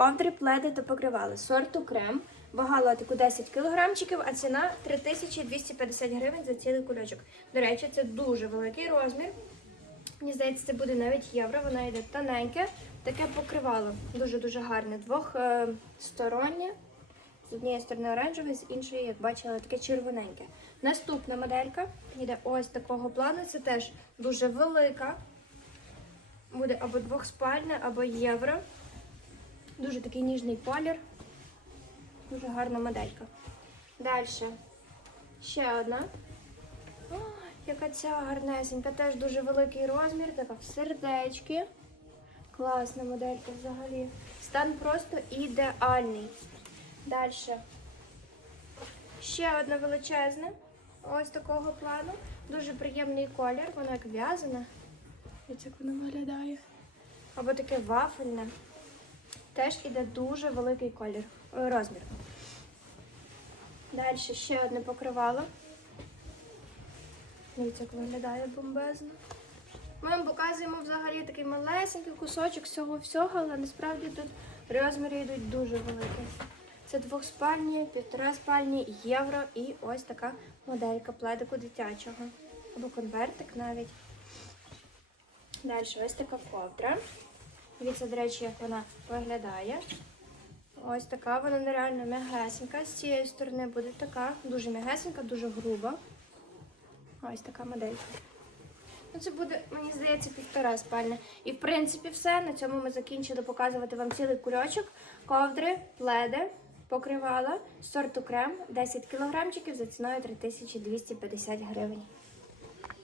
Ковдри, пледи та покривали. Сорту крем. Вага лотику 10 кілограмчиків, а ціна 3250 гривень за цілий кульочок. До речі, це дуже великий розмір. Мені здається, це буде навіть євро. Вона йде тоненьке, таке покривало. Дуже-дуже гарне. Двохстороннє. З однієї сторони оранжеве, з іншої, як бачила, таке червоненьке. Наступна моделька йде ось такого плану. Це теж дуже велика. Буде або двохспальне, або євро. Дуже такий ніжний колір. Дуже гарна моделька. Далі. Ще одна. О, яка ця гарнесенька. Теж дуже великий розмір, така в сердечки. Класна моделька взагалі. Стан просто ідеальний. Далі. Ще одна величезна. Ось такого плану. Дуже приємний колір. Воно як в'язане. Ось як воно виглядає. Або таке вафельне. Теж іде дуже великий колір. Розмір. Далі ще одне покривало. Дивіться, як виглядає бомбезно. Ми вам показуємо взагалі такий малесенький кусочок всього всього, але насправді тут розміри йдуть дуже великі. Це двохспальні, півтора спальні, євро і ось така моделька пледику дитячого. Або конвертик навіть. Далі ось така ковдра. Дивіться, до речі, як вона виглядає. Ось така, вона нереально м'ягесенька. З цієї сторони буде така, дуже м'ягесенька, дуже груба. Ось така моделька. Ну, це буде, мені здається, півтора спальня. І в принципі все. На цьому ми закінчили показувати вам цілий кульочок, ковдри, пледи, покривала, сорту крем, 10 кілограмчиків за ціною 3250 гривень.